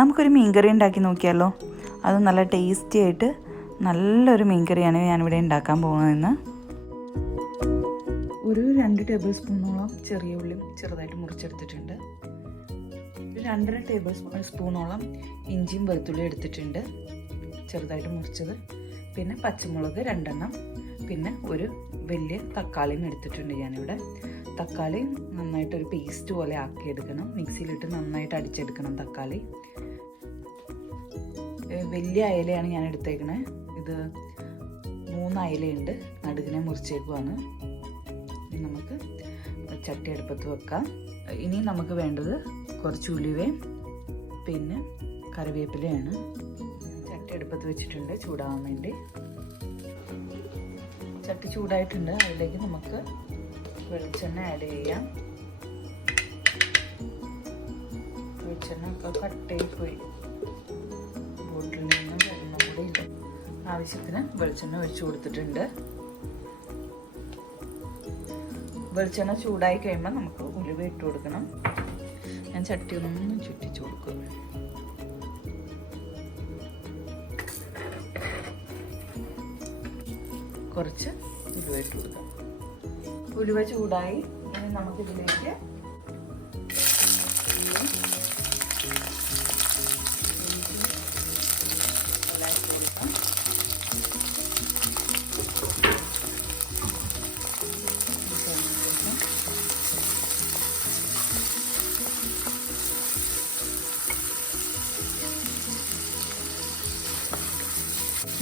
നമുക്കൊരു മീൻകറി ഉണ്ടാക്കി നോക്കിയാലോ. അത് നല്ല ടേസ്റ്റി ആയിട്ട് നല്ലൊരു മീൻകറിയാണ് ഞാനിവിടെ ഉണ്ടാക്കാൻ പോകുന്നതെന്ന്. ഒരു 2 ടേബിൾ സ്പൂണോളം ചെറിയ ഉള്ളി ചെറുതായിട്ട് മുറിച്ചെടുത്തിട്ടുണ്ട്. 2.5 ടേബിൾ സ്പൂണോളം ഇഞ്ചിയും വെളുത്തുള്ളിയും എടുത്തിട്ടുണ്ട്, ചെറുതായിട്ട് മുറിച്ചത്. പിന്നെ പച്ചമുളക് 2 എണ്ണം, പിന്നെ ഒരു വലിയ തക്കാളിയും എടുത്തിട്ടുണ്ട് ഞാനിവിടെ. തക്കാളി നന്നായിട്ടൊരു പേസ്റ്റ് പോലെ ആക്കിയെടുക്കണം, മിക്സിയിലിട്ട് നന്നായിട്ട് അടിച്ചെടുക്കണം തക്കാളി. വലിയ അയലയാണ് ഞാൻ എടുത്തേക്കണത്. ഇത് 3 അയലയുണ്ട്, നടുകിനെ മുറിച്ചേക്കുവാണ്. നമുക്ക് ചട്ടി അടുപ്പത്ത് വെക്കാം. ഇനി നമുക്ക് വേണ്ടത് കുറച്ച് ഉലുവയും പിന്നെ കറിവേപ്പിലയാണ്. ചട്ടി അടുപ്പത്ത് വെച്ചിട്ടുണ്ട് ചൂടാവാൻ വേണ്ടി. ചട്ടി ചൂടായിട്ടുണ്ട്, അതിലേക്ക് നമുക്ക് വെളിച്ചെണ്ണ ആഡ് ചെയ്യാം. വെളിച്ചെണ്ണ ഒക്കെ കട്ടയിൽ പോയി, ബോട്ടിൽ നിന്ന് വെള്ളം കൂടെ ഇല്ല. ആവശ്യത്തിന് വെളിച്ചെണ്ണ ഒഴിച്ചു കൊടുത്തിട്ടുണ്ട്. വെളിച്ചെണ്ണ ചൂടായി കഴിയുമ്പോൾ നമുക്ക് ഉലുവ ഇട്ട് കൊടുക്കണം. ഞാൻ ചട്ടി ഒന്നും ചുറ്റിച്ചു കൊടുക്കും. കുറച്ച് ഉലുവ ഇട്ട് കൊടുക്കാം. ഉലുവ ചൂടായി. ഇനി നമുക്കിതിലേക്ക്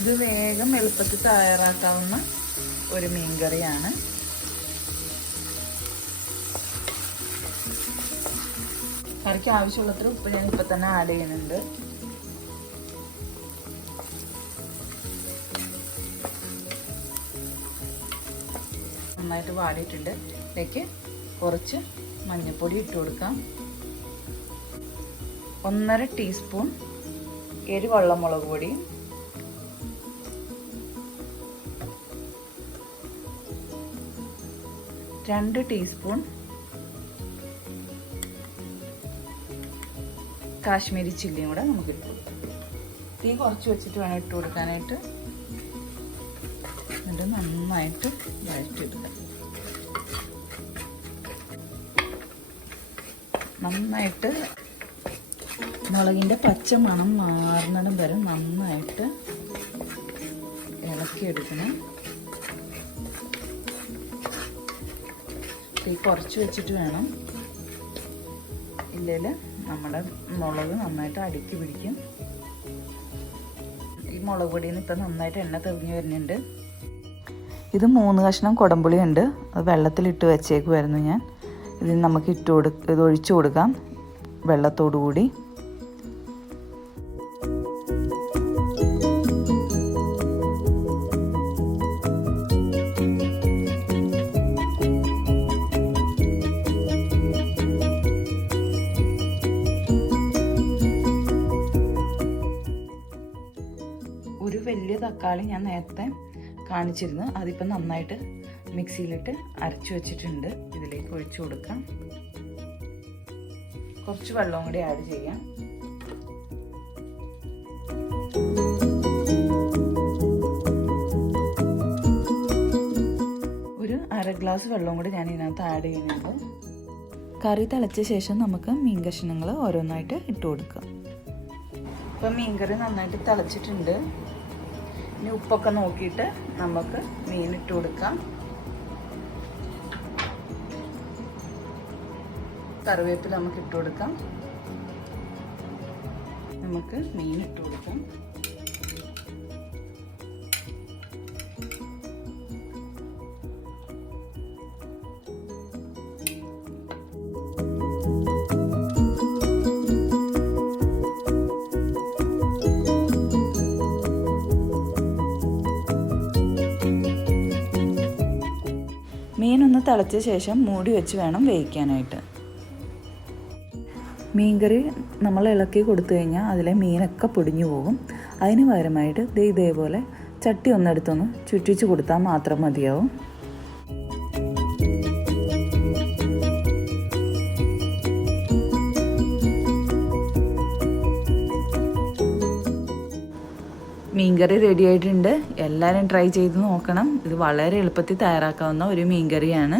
ഇത് വേഗം എളുപ്പത്തിൽ തയ്യാറാക്കാവുന്ന ഒരു മീൻകറിയാണ്. കറിക്ക് ആവശ്യമുള്ളത്ര ഉപ്പ് ഞാൻ ഇപ്പം തന്നെ ആഡ് ചെയ്യുന്നുണ്ട്. നന്നായിട്ട് വാടിയിട്ടുണ്ട്. ഇതിലേക്ക് കുറച്ച് മഞ്ഞൾപ്പൊടി ഇട്ട് കൊടുക്കാം. 1.5 ടീസ്പൂൺ എരിവുള്ള മുളക് പൊടി, 2 ടീസ്പൂൺ കാശ്മീരി ചില്ലിയും കൂടെ നമുക്ക് ഇട്ട് കൊടുക്കാം. തീ കുറച്ച് വെച്ചിട്ട് വേണം ഇട്ട് കൊടുക്കാനായിട്ട്. എന്നിട്ട് നന്നായിട്ട് വഴറ്റിയെടുക്കാം. നന്നായിട്ട് മുളകിൻ്റെ പച്ച മണം മാറുന്നിടം വരെ നന്നായിട്ട് ഇളക്കിയെടുക്കണം. തീ കുറച്ച് വെച്ചിട്ട് വേണം, ഇല്ലെങ്കിൽ നമ്മുടെ മുളക് നന്നായിട്ട് അടുക്കി പിടിക്കും. ഈ മുളക് പൊടിയിൽ നിന്ന് ഇപ്പം നന്നായിട്ട് എണ്ണ തെളിഞ്ഞ് വരുന്നുണ്ട്. ഇത് 3 കഷ്ണം കുടംപുളി ഉണ്ട്, അത് വെള്ളത്തിലിട്ട് വെച്ചേക്കുമായിരുന്നു ഞാൻ. ഇതിന് നമുക്ക് ഇത് ഒഴിച്ചു കൊടുക്കാം വെള്ളത്തോടു കൂടി. ഒരു വലിയ തക്കാളി ഞാൻ നേരത്തെ കാണിച്ചിരുന്നു, അതിപ്പം നന്നായിട്ട് മിക്സിയിലിട്ട് അരച്ചു വെച്ചിട്ടുണ്ട്. ഇതിലേക്ക് ഒഴിച്ചു കൊടുക്കാം. കുറച്ച് വെള്ളം കൂടി ആഡ് ചെയ്യാം. ഒരു 1/2 ഗ്ലാസ് വെള്ളം കൂടി ഞാൻ ഇതിനകത്ത് ആഡ് ചെയ്യുന്നുണ്ട്. കറി തിളച്ച ശേഷം നമുക്ക് മീൻ കഷ്ണങ്ങൾ ഓരോന്നായിട്ട് ഇട്ട് കൊടുക്കാം. ഇപ്പം മീൻകറി നന്നായിട്ട് തിളച്ചിട്ടുണ്ട്. ഇനി ഉപ്പൊക്കെ നോക്കിയിട്ട് നമുക്ക് മീൻ ഇട്ട് കൊടുക്കാം. കറിവേപ്പില നമുക്ക് ഇട്ട് കൊടുക്കാം. നമുക്ക് മീൻ ഇട്ട് കൊടുക്കാം. മീനൊന്ന് തിളച്ച ശേഷം മൂടി വെച്ച് വേണം വേവിക്കാനായിട്ട്. മീൻകറി നമ്മൾ ഇളക്കി കൊടുത്തു കഴിഞ്ഞാൽ അതിലെ മീനൊക്കെ പൊടിഞ്ഞു പോകും. അതിന് പകരമായിട്ട് ഇതേപോലെ ചട്ടി ഒന്നെടുത്തൊന്ന് ചുറ്റിച്ച് കൊടുത്താൽ മാത്രം മതിയാവും. മീൻകറി റെഡി ആയിട്ടുണ്ട്. എല്ലാവരും ട്രൈ ചെയ്ത് നോക്കണം. ഇത് വളരെ എളുപ്പത്തിൽ തയ്യാറാക്കാവുന്ന ഒരു മീൻകറിയാണ്.